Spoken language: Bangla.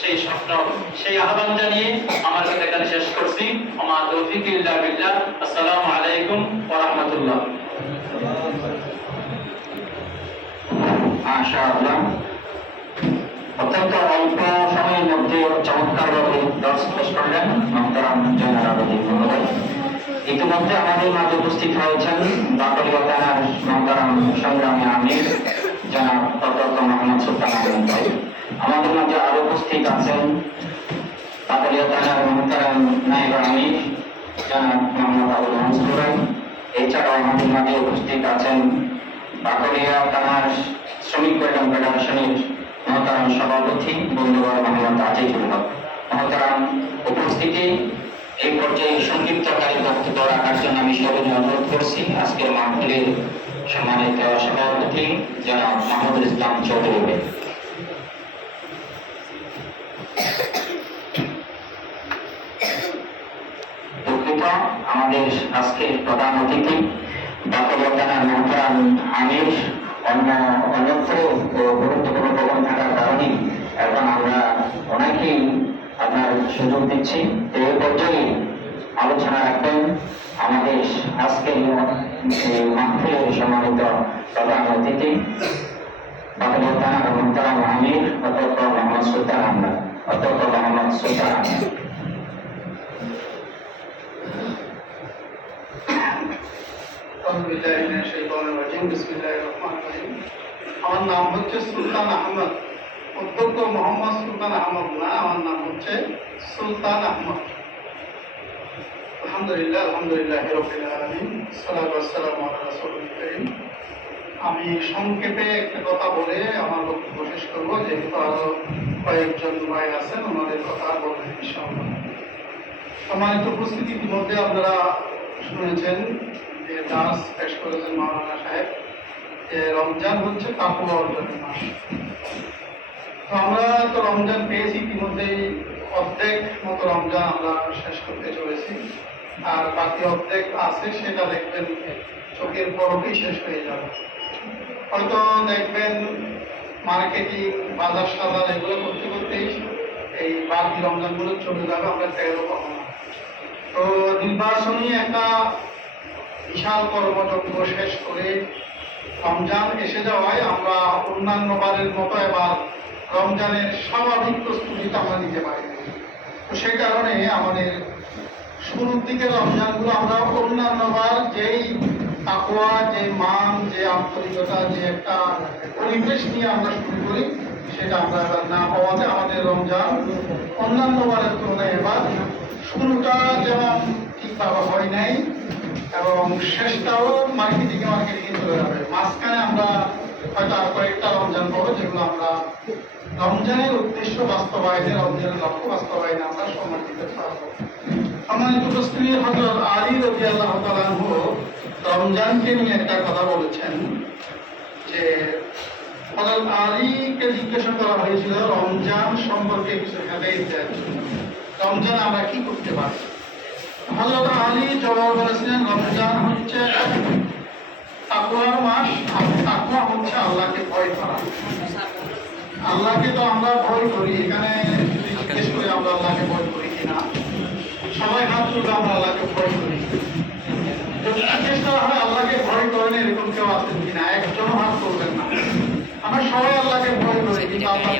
সেই স্বপ্ন, সেই আহ্বান জানিয়ে আমার কথা এখানে শেষ করছি। আমার তৌফিক ইল্লা বিল্লাহ। আসসালামু আলাইকুম ওয়া রাহমাতুল্লাহ। মাশাআল্লাহ, অত্যন্ত অল্প সময়ের মধ্যে চমৎকারভাবে দর্শ পেশ করলেন মোহতারাম জয়নাল আবেদীন মহোদয়। ইতিমধ্যে আমাদের মাঝে উপস্থিত হয়েছেন বাকলিয়া থানার মোহতারাম সংগ্রামী আমির জনাব অধ্যক্ষ মোহাম্মদ সুলতান আহমেদ ভাই। আমাদের মাঝে আরো উপস্থিত আছেন বাকলিয়া থানার মোহতারাম নায়েব আমির জনাব মোহাম্মদ আবুল মনসুর ভাই। এছাড়াও আমাদের মাঝে উপস্থিত আছেন বাকলিয়া থানার শ্রমিক কল্যাণ ফেডারেশনের মহতারাম সভাপতি বন্ধুবর মোহাম্মদ আজিজুল হক। মহতারাম উপস্থিতি, এই পর্যায়ে সংক্ষিপ্তকারী বক্তব্য রাখার জন্য আমি সবাই অনুরোধ করছি আজকের মাহফিলের সম্মানিত সভাপতি জনাব মাহমুদুল ইসলাম চৌধুরী। দুঃখিত, আমাদের আজকের প্রধান অতিথি বাকলিয়া থানার মোহতারাম আমির অন্যত্র গুরুত্বপূর্ণ প্রোগ্রাম থাকার কারণে এখন আমরা অনেকেই আপনার সুযোগ দিচ্ছি। এই পর্যায়ে আলোচনা রাখবেন আমাদের আজকের মাহফিলের সম্মানিত প্রধান অতিথি বাকলিয়া থানার মোহতারাম আমির অধ্যক্ষ মোহাম্মদ সুলতান আহমেদ। অধ্যক্ষ মোহাম্মদ সুলতান আহমেদ। আমার নাম হচ্ছে সুলতান আহমদ, অধ্যক্ষ মোহাম্মদ সুলতান আহমদ না, আমার নাম হচ্ছে সুলতান আহমদ। আলহামদুলিল্লাহ, আলহামদুলিল্লাহ রাব্বিল আলামিন, সালাতু ওয়াসসালামু আলা রাসূলিল কারীম। আমি সংক্ষেপে একটা কথা বলে আমার বক্তব্য শেষ করবো, যেহেতু আরো কয়েকজন ভাই আছেন, ওনাদের কথা বলবেন ইনশাআল্লাহ। সম্মানিত উপস্থিতি, ইতিমধ্যে আপনারা শুনেছেন যে দাস পেশ করেছেন মাওলানা সাহেব, যে রমজান হচ্ছে তাকওয়া অর্জনের মাস। তো আমরা তো রমজান পেয়েছি ইতিমধ্যেই, অর্ধেক মতো রমজান আমরা শেষ করতে চলেছি, আর বাকি অর্ধেক আছে, সেটা দেখবেন চোখের পলকেই শেষ হয়ে যাবে। হয়তো দেখবেন মার্কেটিং, বাজার সাজার এগুলো করতে করতেই এই বাকি রমজানগুলো চলে যাবে, আমরা টেরও পাবো না। তো নির্বাচনী একটা বিশাল কর্মযজ্ঞ শেষ করে রমজান এসে যাওয়ায় আমরা অন্যান্য বারের মতো এবার রমজানের স্বাভাবিক প্রস্তুতিটা আমরা নিতে পারি। তো সেই কারণে আমাদের শুরুর দিকে রমজানগুলো আমরা অন্যান্য বার যেই তাকওয়া, যে মান, যে আন্তরিকতা, যে একটা পরিবেশ নিয়ে আমরা শুরু করি, সেটা আমরা এবার না পাওয়াতে আমাদের রমজান অন্যান্য বারের তুলনায় এবার শুরুটা যেমন ঠিকভাবে হয় নাই এবং শেষটাও মার্কেটিংয়ে চলে যাবে। মাঝখানে আমরা হয়তো আর কয়েকটা রমজান পাবো, যেগুলো আমরা রমজানের উদ্দেশ্য বাস্তবায়নে, রমজানের লক্ষ্য বাস্তবায়নে আমরা সময় দিতে পারবো। সম্মানিত উপস্থিতি, হযরত আলী রাদিয়াল্লাহু তাআলা আনহু রমজানকে নিয়ে একটা কথা বলেছেন, যে হযরত আলীকে জিজ্ঞাসা করা হয়েছিল রমজান সম্পর্কে কিছু হেদায়েত দেওয়ার জন্য, রমজান আমরা কি করতে পারি। হযরত আলী জবাব বলেছিলেন, রমজান হচ্ছে তাকওয়ার মাস, আর তাকওয়া হচ্ছে আল্লাহকে ভয় করা। আল্লাহকে তো আমরা ভয় করি, এখানে জিজ্ঞেস করে আমরা আল্লাহকে ভয় করি কিনা, সবাই হাত তুলবে আমরা আল্লাহকে ভয় করি। যদি জিজ্ঞেস করা হয় আল্লাহকে ভয় করেন এরকম কেউ আছেন কিনা, একজনও হাত তুলবেন না। আমরা সবাই আল্লাহকে ভয় করি, কিন্তু আল্লাহ